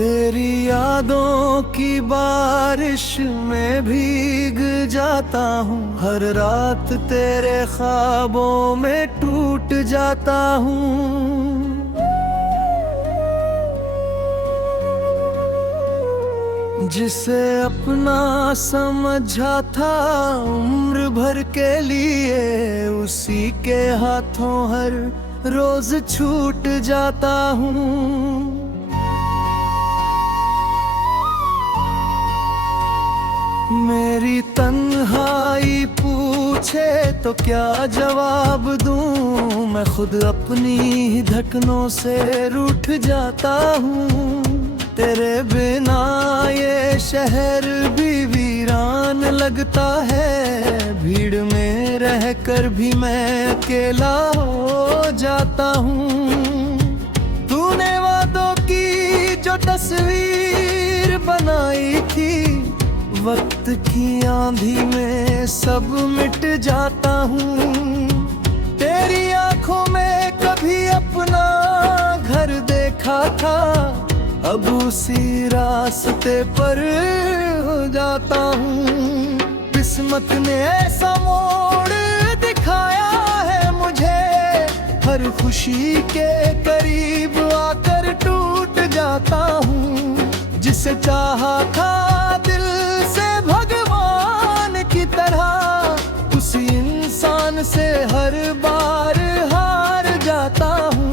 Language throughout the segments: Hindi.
तेरी यादों की बारिश में भीग जाता हूँ, हर रात तेरे ख्वाबों में टूट जाता हूँ। जिसे अपना समझा था उम्र भर के लिए, उसी के हाथों हर रोज छूट जाता हूँ। मेरी तन्हाई पूछे तो क्या जवाब दूं, मैं खुद अपनी ही धड़कनों से रूठ जाता हूँ। तेरे बिना ये शहर भी वीरान लगता है, भीड़ में रहकर भी मैं अकेला हो जाता हूँ। तूने वादों की जो तस्वीर बनाई थी, वक्त की आंधी में सब मिट जाता हूँ। तेरी आंखों में कभी अपना घर देखा था, अब उसी रास्ते पर हो जाता हूँ। किस्मत ने ऐसा मोड़ दिखाया है मुझे, हर खुशी के करीब आकर टूट जाता हूँ। जिसे चाहा था दिल से भगवान की तरह, उसी इंसान से हर बार हार जाता हूँ।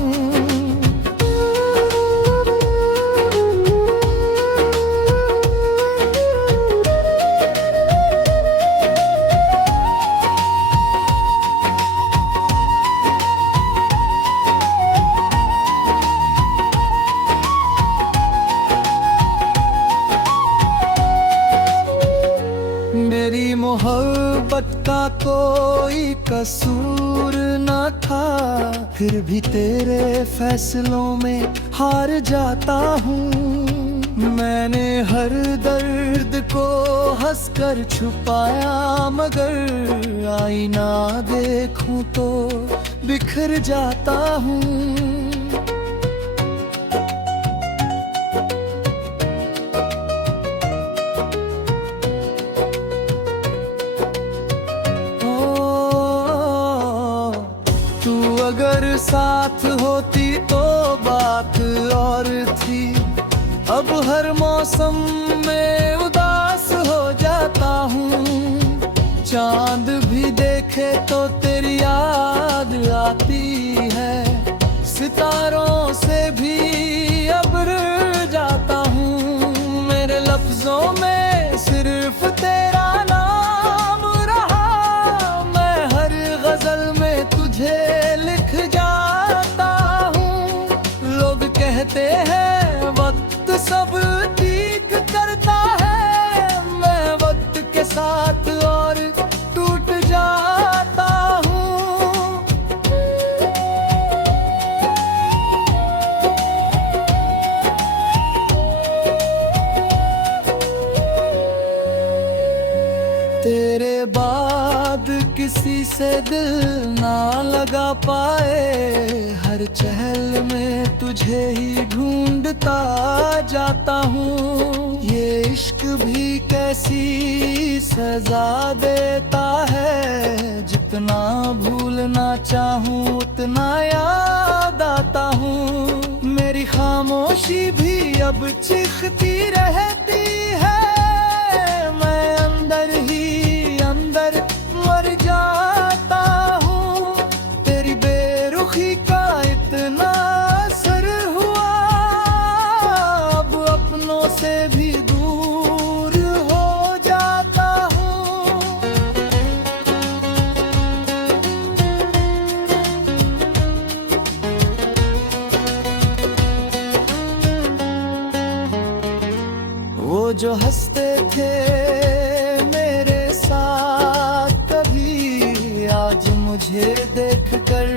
मेरी मोहब्बत का कोई कसूर न था, फिर भी तेरे फैसलों में हार जाता हूँ। मैंने हर दर्द को हंसकर छुपाया, मगर आईना देखूं तो बिखर जाता हूँ। अगर साथ होती तो बात और थी, अब हर मौसम में उदास हो जाता हूँ। चांद भी देखे तो तेरी याद आती है, सितारों से भी अब्र जाता हूँ। मेरे लफ्जों में सिर्फ तेरा नाम रहा, मैं हर गजल में तुझे कहते हैं वक्त सब ठीक करता है, मैं वक्त के साथ और टूट जाता हूँ। तेरे बाद किसी से दिल ना लगा पाए, हर चहल में तुझे ही ढूंढता जाता हूँ। ये इश्क भी कैसी सजा देता है, जितना भूलना चाहूँ उतना याद आता हूँ। मेरी खामोशी भी अब चीखती रहती है, मैं अंदर ही अंदर मर जाता हूँ। तेरी बेरुखी का इतना असर हुआ, अब अपनों से भी दूर हो जाता हूँ। वो जो हंसते थे मेरे साथ कभी, आज मुझे देखकर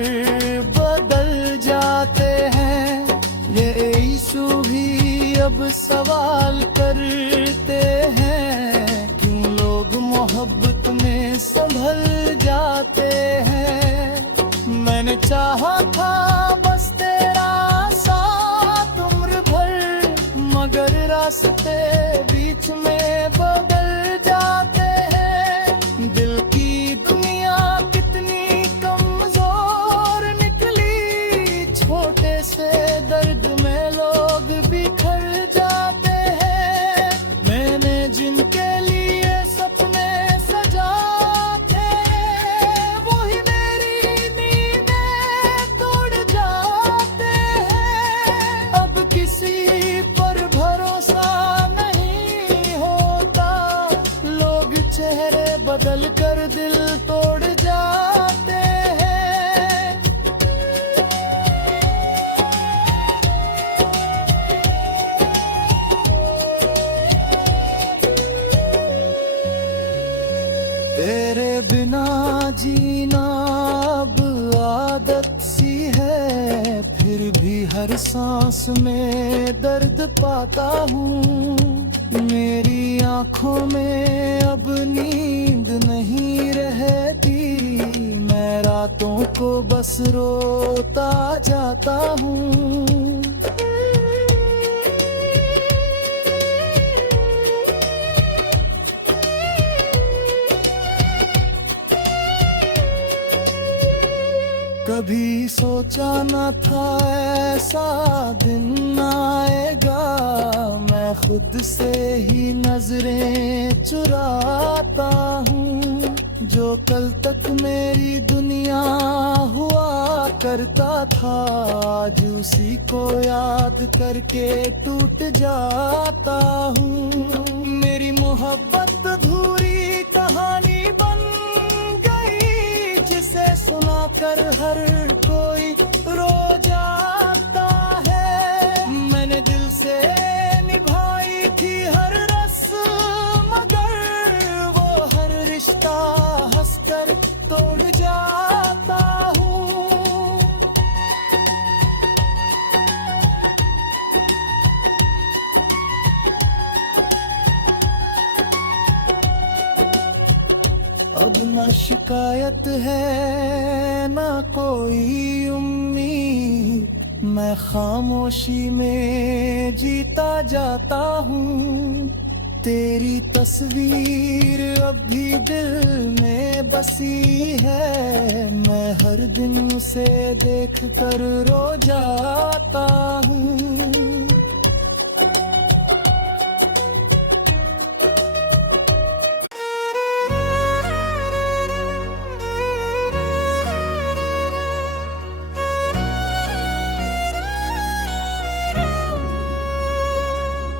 बदल जाते हैं। ये यीशु भी अब सवाल करते हैं, क्यों लोग मोहब्बत में संभल जाते हैं। मैंने चाहा था बस तेरा साथ उम्र भर, मगर चेहरे बदल कर दिल तोड़ जाते हैं। तेरे बिना जीना अब आदत सी है, फिर भी हर सांस में दर्द पाता हूँ। मेरी आंखों में अब नींद नहीं रहती, मैं रातों को बस रोता जाता हूँ। कभी सोचा न था ऐसा दिन आएगा, मैं खुद से ही नजरें चुराता हूँ। जो कल तक मेरी दुनिया हुआ करता था, आज उसी को याद करके टूट जाता हूँ। मेरी मोहब्बत अधूरी कहानी बन गई, जिसे सुनाकर हर कोई रो जाता है। मैंने दिल से निभाई थी हर रस्म, मगर वो हर रिश्ता हंसकर तोड़ जाता हूँ। अब न शिकायत है न कोई उम्मीद, मैं खामोशी में जीता जाता हूँ। तेरी तस्वीर अब भी दिल में बसी है, मैं हर दिन उसे देख कर रो जाता हूँ।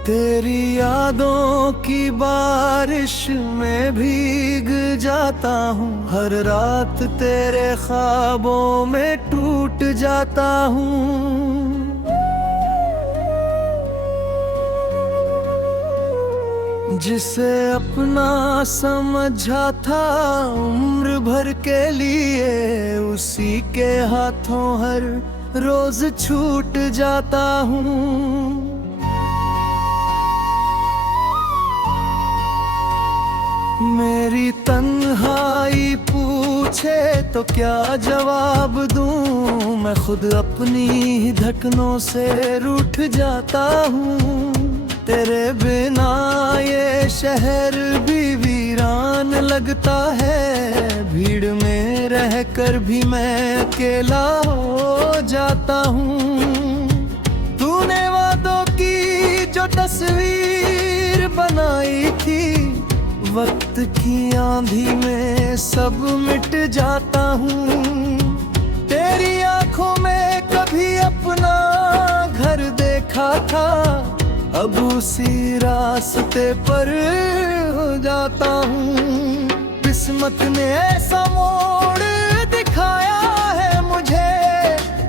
तेरी यादों की बारिश में भीग जाता हूँ, हर रात तेरे ख्वाबों में टूट जाता हूँ। जिसे अपना समझा था उम्र भर के लिए, उसी के हाथों हर रोज छूट जाता हूँ। मेरी तन्हाई पूछे तो क्या जवाब दूं, मैं खुद अपनी ही धड़कनों से रूठ जाता हूँ। तेरे बिना ये शहर भी वीरान लगता है, भीड़ में रहकर भी मैं अकेला हो जाता हूँ। तूने वादों की जो तस्वीर बनाई थी, वक्त की आंधी में सब मिट जाता हूँ। तेरी आंखों में कभी अपना घर देखा था, अब उसी रास्ते पर हो जाता हूँ। किस्मत ने ऐसा मोड़ दिखाया है मुझे,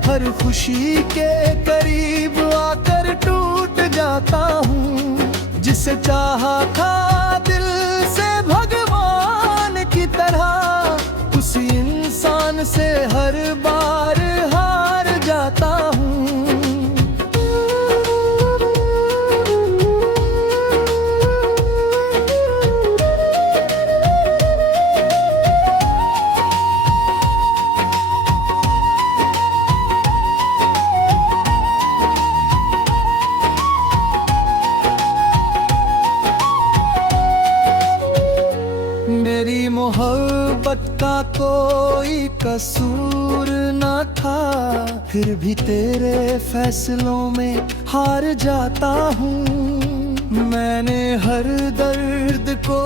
हर खुशी के करीब आकर टूट जाता हूँ। जिसे चाहा था दिल से भगवान की तरह, उसी इंसान से हर बार हार जाता हूँ। मेरी मोहब्बत का कोई कसूर न था, फिर भी तेरे फैसलों में हार जाता हूँ। मैंने हर दर्द को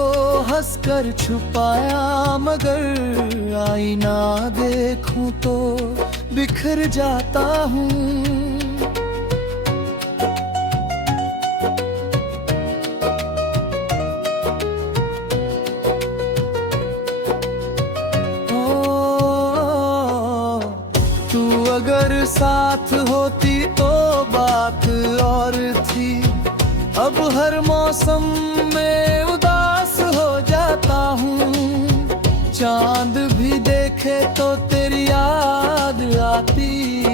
हंसकर छुपाया, मगर आईना देखूं तो बिखर जाता हूँ। अगर साथ होती तो बात और थी। अब हर मौसम में उदास हो जाता हूँ। चांद भी देखे तो तेरी याद आती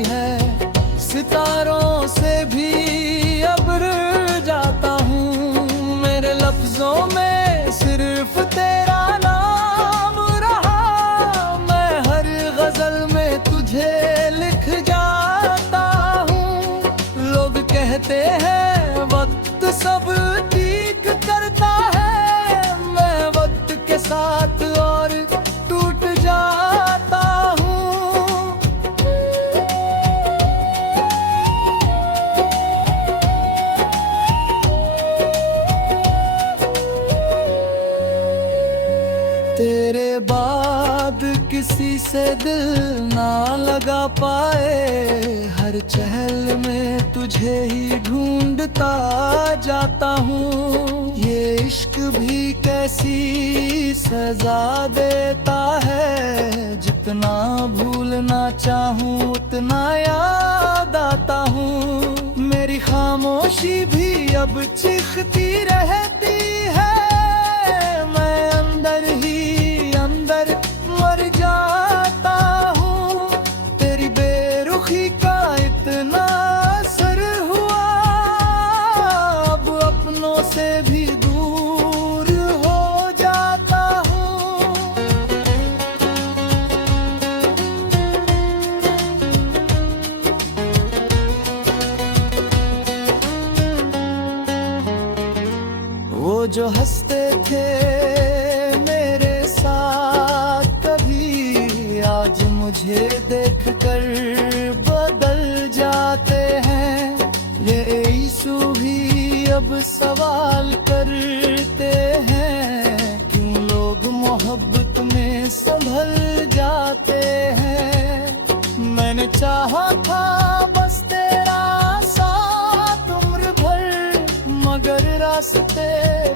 है। सितारों से भी अब्र जाता हूँ। मेरे लफ्जों में सिर्फ तेरा नाम रहा। मैं हर गजल में तुझे लिख जाता हूँ। लोग कहते हैं वक्त सब ठीक करता है। मैं वक्त के साथ और टूट जाता हूँ। तेरे बाद किसी से दिल ना लगा पाए। हर चहल में तुझे ही ढूंढता जाता हूँ। ये इश्क भी कैसी सजा देता है। जितना भूलना चाहूँ उतना याद आता हूँ। मेरी खामोशी भी अब चीखती रहती है। मैं अंदर ही अंदर मर जाता हूँ। तेरी बेरुखी का इतना असर हुआ। अब अपनों से भी दूर हो जाता हूँ। वो जो हंसते थे मेरे साथ कभी, आज मुझे देखकर बदल जाते हैं। ये यीशु भी अब सवाल करते हैं। क्यों लोग मोहब्बत में संभल जाते हैं। मैंने चाहा था बस तेरा साथ उम्र भर, मगर रास्ते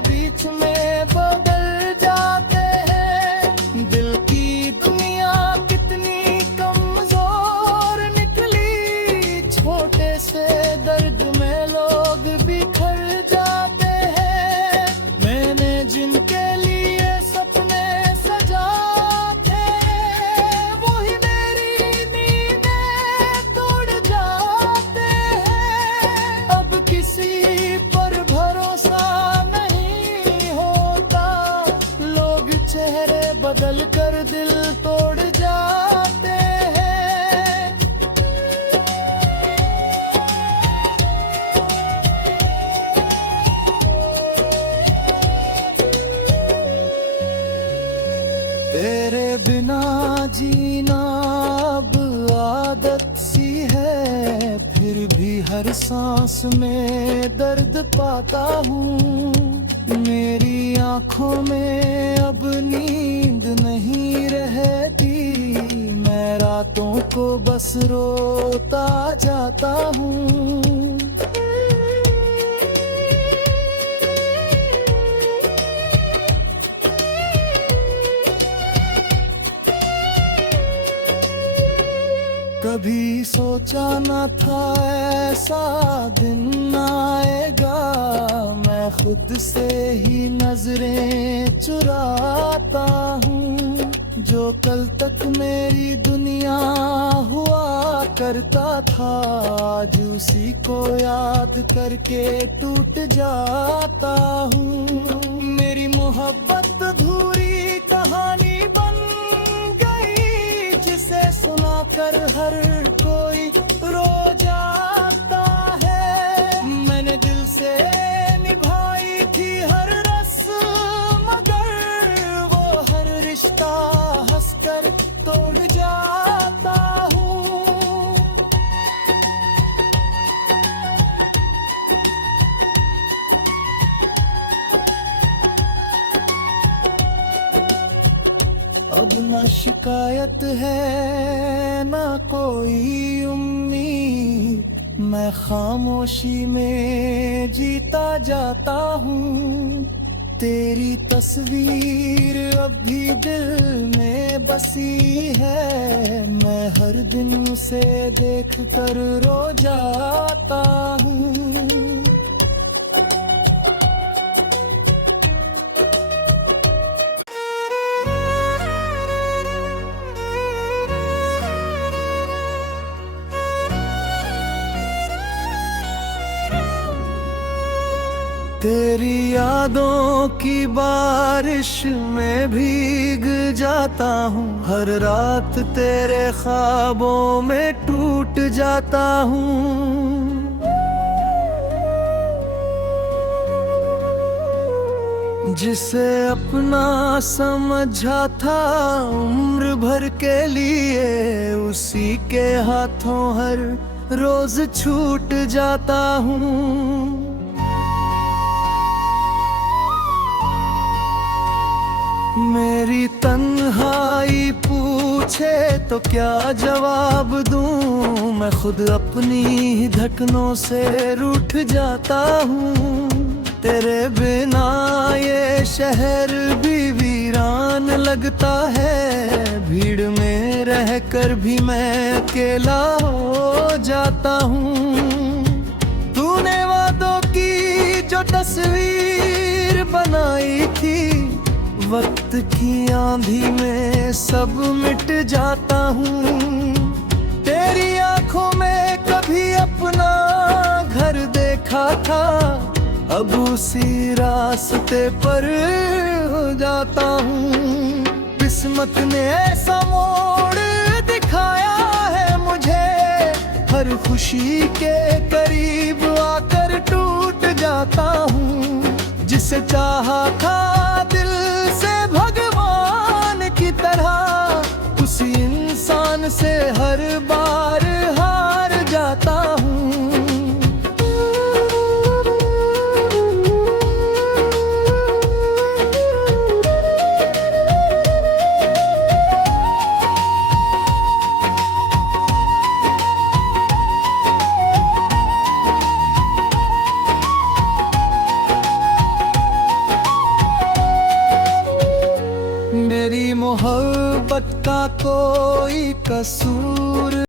बीच में बदल जाते हैं। दिल की दुनिया कितनी कमजोर निकली। छोटे से दर्द में लोग बिखर जाते हैं। मैंने जिनके लिए सपने सजा थे, वही मेरी नींदें तोड़ जाते हैं। अब किसी पर भरोसा नहीं होता। लोग चेहरे बदल कर दिल तोड़ जाते हैं। तेरे बिना जीना अब आदत सी है। फिर भी हर सांस में दर्द पाता हूँ। मेरी आंखों में अब नींद नहीं रहती। मैं रातों को बस रोता जाता हूँ। कभी सोचा न था ऐसा दिन आएगा। मैं खुद से ही नजरें चुराता हूँ। जो कल तक मेरी दुनिया हुआ करता था, आज उसी को याद करके टूट जाता हूँ। मेरी मोहब्बत अधूरी कहानी बन गई, जिसे सुनाकर हर कोई रो जाता है। मैंने दिल से निभाई थी हर रस्म, मगर वो हर रिश्ता हंसकर तोड़ जाता हूँ। अब न शिकायत है न कोई उम्मीद। मैं खामोशी में जीता जाता हूँ। तेरी तस्वीर अब भी दिल में बसी है, मैं हर दिन उसे देख कर रो जाता हूँ। तेरी यादों की बारिश में भीग जाता हूँ, हर रात तेरे ख्वाबों में टूट जाता हूँ। जिसे अपना समझा था उम्र भर के लिए, उसी के हाथों हर रोज छूट जाता हूँ। मेरी तन्हाई पूछे तो क्या जवाब दूं, मैं खुद अपनी ही धड़कनों से रूठ जाता हूँ। तेरे बिना ये शहर भी वीरान लगता है, भीड़ में रहकर भी मैं अकेला हो जाता हूँ। तूने वादों की जो तस्वीर बनाई थी, वक्त की आंधी में सब मिट जाता हूँ। तेरी आंखों में कभी अपना घर देखा था, अब उसी रास्ते पर हो जाता हूँ। किस्मत ने ऐसा मोड़ दिखाया है मुझे, हर खुशी के करीब आकर टूट जाता हूँ। जिसे चाहा था दिल से भगवान की तरह, उसी इंसान से हर बार हार जाता हूँ। मेरी मोहब्बत का कोई कसूर